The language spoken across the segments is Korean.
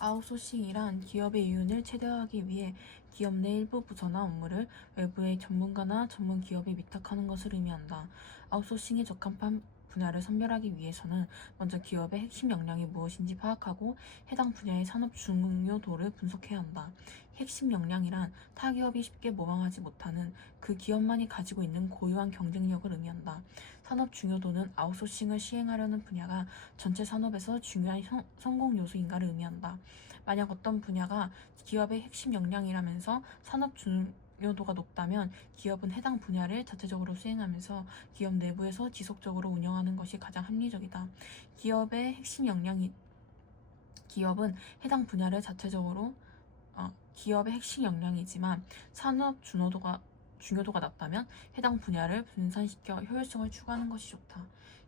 아웃소싱이란 기업의 이윤을 최대화하기 위해 기업 내 일부 부서나 업무를 외부의 전문가나 전문 기업에 위탁하는 것을 의미한다. 아웃소싱에 적합한 분야를 선별하기 위해서는 먼저 기업의 핵심 역량이 무엇인지 파악하고 해당 분야의 산업 중요도를 분석해야 한다. 핵심 역량이란 타 기업이 쉽게 모방하지 못하는 그 기업만이 가지고 있는 고유한 경쟁력을 의미한다. 산업 중요도는 아웃소싱을 시행하려는 분야가 전체 산업에서 중요한 성공 요소인가를 의미한다. 만약 어떤 분야가 기업의 핵심 역량이라면서 산업 중요도가 높다면 기업은 해당 분야를 자체적으로 수행하면서 기업 내부에서 지속적으로 운영하는 것이 가장 합리적이다. 기업의 핵심 역량이 기업은 해당 분야를 자체적으로 기업의 핵심 역량이지만 산업 중요도가 낮다면 해당 분야를 분산시켜 효율성을 추구하는 것이 좋다.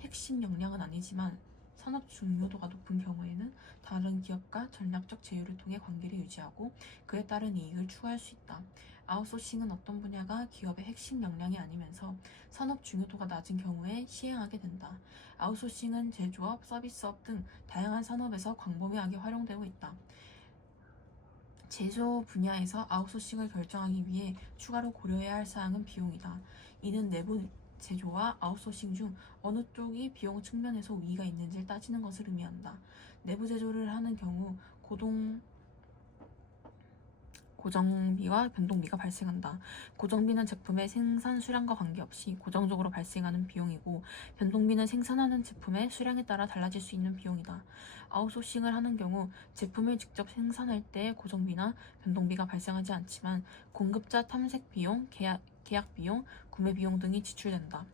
핵심 역량은 아니지만 산업 중요도가 높은 경우에는 다른 기업과 전략적 제휴를 통해 관계를 유지하고 그에 따른 이익을 추구할 수 있다. 아웃소싱은 어떤 분야가 기업의 핵심 역량이 아니면서 산업 중요도가 낮은 경우에 시행하게 된다. 아웃소싱은 제조업, 서비스업 등 다양한 산업에서 광범위하게 활용되고 있다. 제조 분야에서 아웃소싱을 결정하기 위해 추가로 고려해야 할 사항은 비용이다. 이는 내부 제조와 아웃소싱 중 어느 쪽이 비용 측면에서 우위가 있는지를 따지는 것을 의미한다. 내부 제조를 하는 경우 고정비와 변동비가 발생한다. 고정비는 제품의 생산 수량과 관계없이 고정적으로 발생하는 비용이고, 변동비는 생산하는 제품의 수량에 따라 달라질 수 있는 비용이다. 아웃소싱을 하는 경우 제품을 직접 생산할 때 고정비나 변동비가 발생하지 않지만 공급자 탐색 비용, 계약 비용, 구매 비용 등이 지출된다.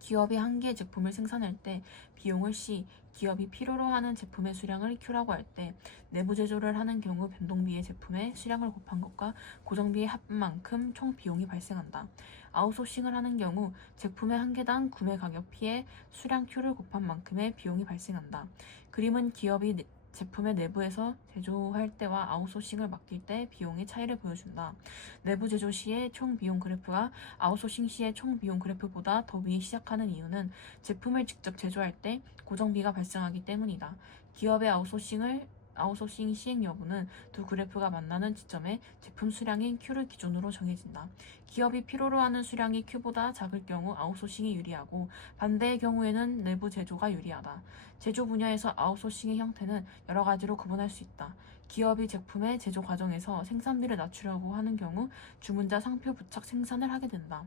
기업이 한 개의 제품을 생산할 때 비용을 C, 기업이 필요로 하는 제품의 수량을 Q라고 할 때 내부 제조를 하는 경우 변동비의 제품의 수량을 곱한 것과 고정비의 합만큼 총 비용이 발생한다. 아웃소싱을 하는 경우 제품의 한 개당 구매 가격 P에 수량 Q를 곱한 만큼의 비용이 발생한다. 그림은 기업이 제품의 내부에서 제조할 때와 아웃소싱을 맡길 때 비용의 차이를 보여준다. 내부 제조 시의 총 비용 그래프가 아웃소싱 시의 총 비용 그래프보다 더 위에 시작하는 이유는 제품을 직접 제조할 때 고정비가 발생하기 때문이다. 기업의 아웃소싱 시행 여부는 두 그래프가 만나는 지점에 제품 수량인 Q를 기준으로 정해진다. 기업이 필요로 하는 수량이 Q보다 작을 경우 아웃소싱이 유리하고 반대의 경우에는 내부 제조가 유리하다. 제조 분야에서 아웃소싱의 형태는 여러 가지로 구분할 수 있다. 기업이 제품의 제조 과정에서 생산비를 낮추려고 하는 경우 주문자 상표 부착 생산을 하게 된다.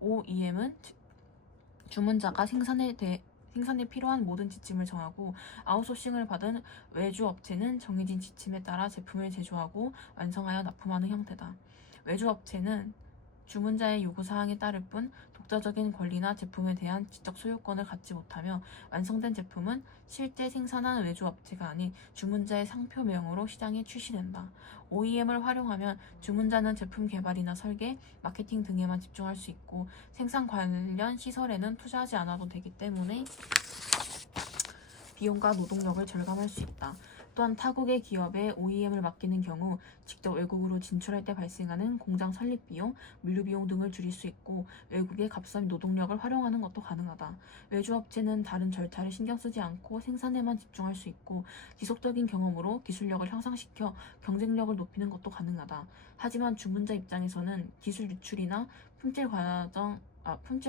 OEM은 주문자가 생산에 필요한 모든 지침을 정하고 아웃소싱을 받은 외주 업체는 정해진 지침에 따라 제품을 제조하고 완성하여 납품하는 형태다. 외주 업체는 주문자의 요구사항에 따를 뿐 독자적인 권리나 제품에 대한 지적 소유권을 갖지 못하며 완성된 제품은 실제 생산한 외주 업체가 아닌 주문자의 상표명으로 시장에 출시된다. OEM을 활용하면 주문자는 제품 개발이나 설계, 마케팅 등에만 집중할 수 있고 생산 관련 시설에는 투자하지 않아도 되기 때문에 비용과 노동력을 절감할 수 있다. 또한 타국의 기업에 OEM을 맡기는 경우 직접 외국으로 진출할 때 발생하는 공장 설립 비용, 물류 비용 등을 줄일 수 있고 외국의 값싼 노동력을 활용하는 것도 가능하다. 외주업체는 다른 절차를 신경 쓰지 않고 생산에만 집중할 수 있고 지속적인 경험으로 기술력을 향상시켜 경쟁력을 높이는 것도 가능하다. 하지만 주문자 입장에서는 기술 유출이나 품질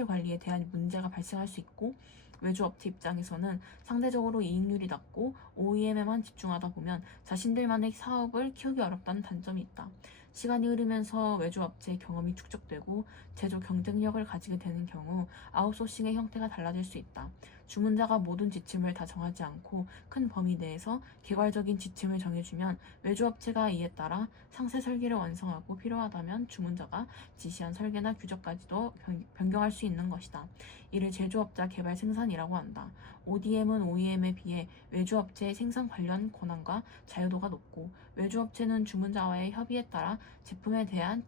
관리에 대한 문제가 발생할 수 있고 외주업체 입장에서는 상대적으로 이익률이 낮고 OEM에만 집중하다 보면 자신들만의 사업을 키우기 어렵다는 단점이 있다. 시간이 흐르면서 외주업체의 경험이 축적되고 제조 경쟁력을 가지게 되는 경우 아웃소싱의 형태가 달라질 수 있다. 주문자가 모든 지침을 다 정하지 않고 큰 범위 내에서 개괄적인 지침을 정해주면 외주업체가 이에 따라 상세 설계를 완성하고 필요하다면 주문자가 지시한 설계나 규정까지도 변경할 수 있는 것이다. 이를 제조업자 개발 생산이라고 한다. ODM은 OEM에 비해 외주업체의 생산 관련 권한과 자유도가 높고 외주업체는 주문자와의 협의에 따라 제품에 대한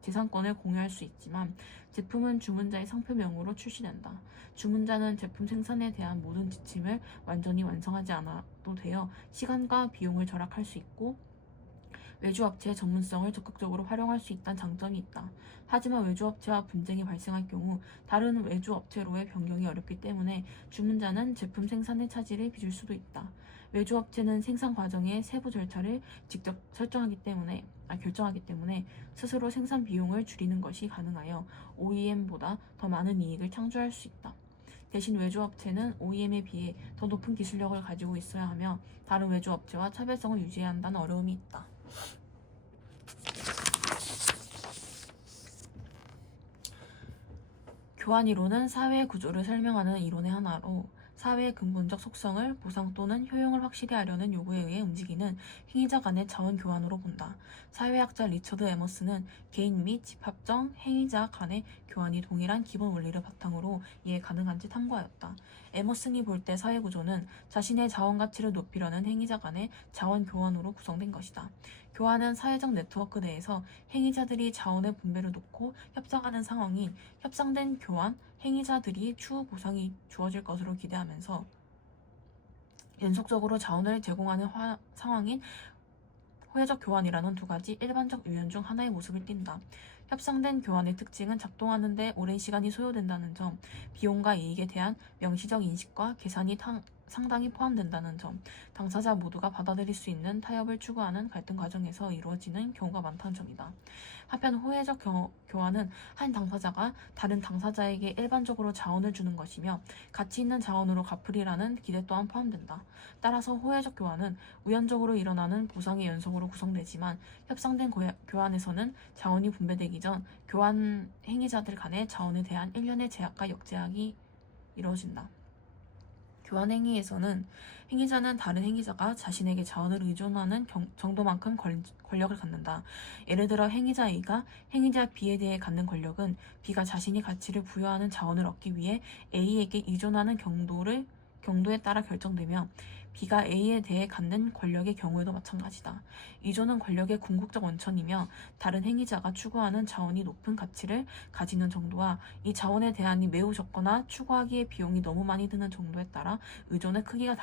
재산권을 공유할 수 있지만 제품은 주문자의 상표명으로 출시된다. 주문자는 제품 생산에 대한 모든 지침을 완전히 완성하지 않아도 되어 시간과 비용을 절약할 수 있고 외주업체의 전문성을 적극적으로 활용할 수 있다는 장점이 있다. 하지만 외주업체와 분쟁이 발생할 경우 다른 외주업체로의 변경이 어렵기 때문에 주문자는 제품 생산의 차질을 빚을 수도 있다. 외주업체는 생산 과정의 세부 절차를 직접 결정하기 때문에 스스로 생산 비용을 줄이는 것이 가능하여 OEM보다 더 많은 이익을 창출할 수 있다. 대신 외주업체는 OEM에 비해 더 높은 기술력을 가지고 있어야 하며 다른 외주업체와 차별성을 유지해야 한다는 어려움이 있다. 교환이론은 사회의 구조를 설명하는 이론의 하나로 사회의 근본적 속성을 보상 또는 효용을 확실히 하려는 요구에 의해 움직이는 행위자 간의 자원 교환으로 본다. 사회학자 리처드 에머스는 개인 및 집합적 행위자 간의 교환이 동일한 기본 원리를 바탕으로 이해 가능한지 탐구하였다. 에머슨이 볼 때 사회 구조는 자신의 자원 가치를 높이려는 행위자 간의 자원 교환으로 구성된 것이다. 교환은 사회적 네트워크 내에서 행위자들이 자원의 분배를 놓고 협상하는 상황인 협상된 교환, 행위자들이 추후 보상이 주어질 것으로 기대하면서 연속적으로 자원을 제공하는 상황인 호혜적 교환이라는 두 가지 일반적 유형 중 하나의 모습을 띈다. 협상된 교환의 특징은 작동하는 데 오랜 시간이 소요된다는 점, 비용과 이익에 대한 명시적 인식과 계산이 상당히 포함된다는 점, 당사자 모두가 받아들일 수 있는 타협을 추구하는 갈등 과정에서 이루어지는 경우가 많다는 점이다. 한편 호혜적 교환은 한 당사자가 다른 당사자에게 일반적으로 자원을 주는 것이며 가치 있는 자원으로 갚으리라는 기대 또한 포함된다. 따라서 호혜적 교환은 우연적으로 일어나는 보상의 연속으로 구성되지만 협상된 교환에서는 자원이 분배되기 전 교환 행위자들 간의 자원에 대한 일련의 제약과 역제약이 이루어진다. 교환 행위에서는 행위자는 다른 행위자가 자신에게 자원을 의존하는 정도만큼 권력을 갖는다. 예를 들어 행위자 A가 행위자 B에 대해 갖는 권력은 B가 자신이 가치를 부여하는 자원을 얻기 위해 A에게 의존하는 경도에 따라 결정되며 B가 A에 대해 갖는 권력의 경우에도 마찬가지다. 의존은 권력의 궁극적 원천이며 다른 행위자가 추구하는 자원이 높은 가치를 가지는 정도와 이 자원에 대한이 매우 적거나 추구하기에 비용이 너무 많이 드는 정도에 따라 의존의 크기가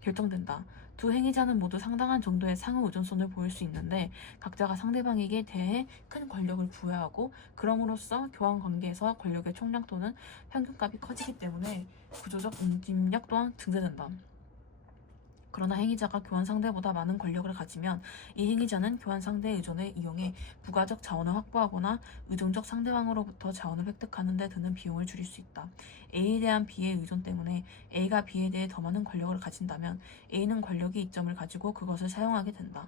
결정된다. 두 행위자는 모두 상당한 정도의 상호 의존성을 보일 수 있는데 각자가 상대방에게 대해 큰 권력을 부여하고 그럼으로써 교환 관계에서 권력의 총량 또는 평균값이 커지기 때문에 구조적 응집력 또한 증대된다. 그러나 행위자가 교환 상대보다 많은 권력을 가지면 이 행위자는 교환 상대의 의존을 이용해 부가적 자원을 확보하거나 의존적 상대방으로부터 자원을 획득하는 데 드는 비용을 줄일 수 있다. A에 대한 B의 의존 때문에 A가 B에 대해 더 많은 권력을 가진다면 A는 권력의 이점을 가지고 그것을 사용하게 된다.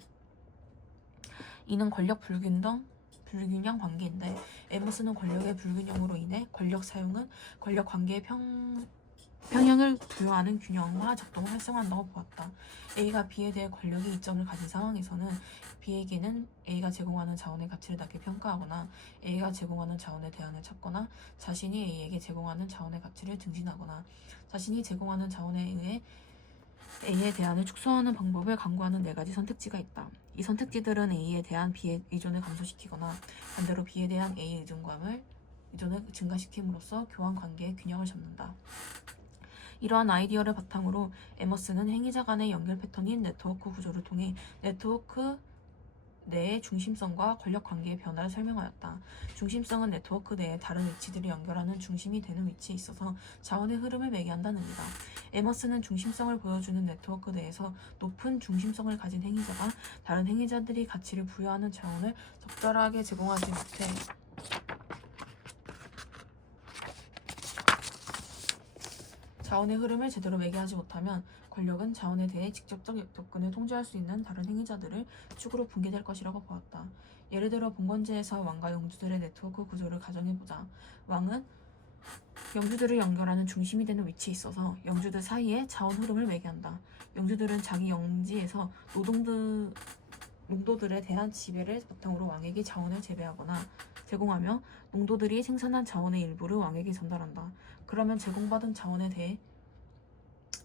이는 권력 불균형 관계인데 에머스는 권력의 불균형으로 인해 권력 사용은 권력 관계의 평형을 부여하는 균형화 작동을 활성화한다고 보았다. A가 B에 대해 권력의 이점을 가진 상황에서는 B에게는 A가 제공하는 자원의 가치를 낮게 평가하거나 A가 제공하는 자원에 대안을 찾거나 자신이 A에게 제공하는 자원의 가치를 증진하거나 자신이 제공하는 자원에 의해 A에 대안을 축소하는 방법을 강구하는 네 가지 선택지가 있다. 이 선택지들은 A에 대한 B의 의존을 감소시키거나 반대로 B에 대한 A의 의존을 증가시킴으로써 교환 관계의 균형을 잡는다. 이러한 아이디어를 바탕으로 에머스는 행위자 간의 연결 패턴인 네트워크 구조를 통해 네트워크 내의 중심성과 권력 관계의 변화를 설명하였다. 중심성은 네트워크 내의 다른 위치들을 연결하는 중심이 되는 위치에 있어서 자원의 흐름을 매개한다는 의미다. 에머스는 중심성을 보여주는 네트워크 내에서 높은 중심성을 가진 행위자가 다른 행위자들이 가치를 부여하는 자원을 적절하게 제공하지 못해 자원의 흐름을 제대로 매개하지 못하면 권력은 자원에 대해 직접적 접근을 통제할 수 있는 다른 행위자들을 축으로 붕괴될 것이라고 보았다. 예를 들어 봉건제에서 왕과 영주들의 네트워크 구조를 가정해보자. 왕은 영주들을 연결하는 중심이 되는 위치에 있어서 영주들 사이에 자원 흐름을 매개한다. 영주들은 자기 영지에서 농도들에 대한 지배를 바탕으로 왕에게 자원을 제공하며 농도들이 생산한 자원의 일부를 왕에게 전달한다. 그러면 제공받은 자원에 대해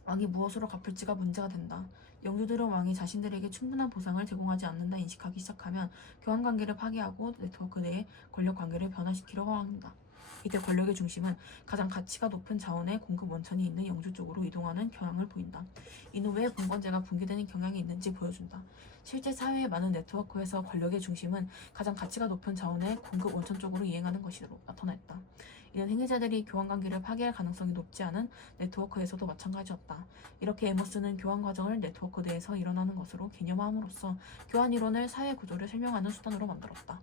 왕이 무엇으로 갚을지가 문제가 된다. 영주들은 왕이 자신들에게 충분한 보상을 제공하지 않는다 인식하기 시작하면 교환관계를 파괴하고 네트워크 내의 권력관계를 변화시키려고 합니다. 이때 권력의 중심은 가장 가치가 높은 자원의 공급 원천이 있는 영주 쪽으로 이동하는 경향을 보인다. 이는 왜 공권제가 붕괴되는 경향이 있는지 보여준다. 실제 사회의 많은 네트워크에서 권력의 중심은 가장 가치가 높은 자원의 공급 원천 쪽으로 이행하는 것으로 나타났다. 이는 행위자들이 교환관계를 파괴할 가능성이 높지 않은 네트워크에서도 마찬가지였다. 이렇게 에머스는 교환 과정을 네트워크 내에서 일어나는 것으로 개념화함으로써 교환 이론을 사회 구조를 설명하는 수단으로 만들었다.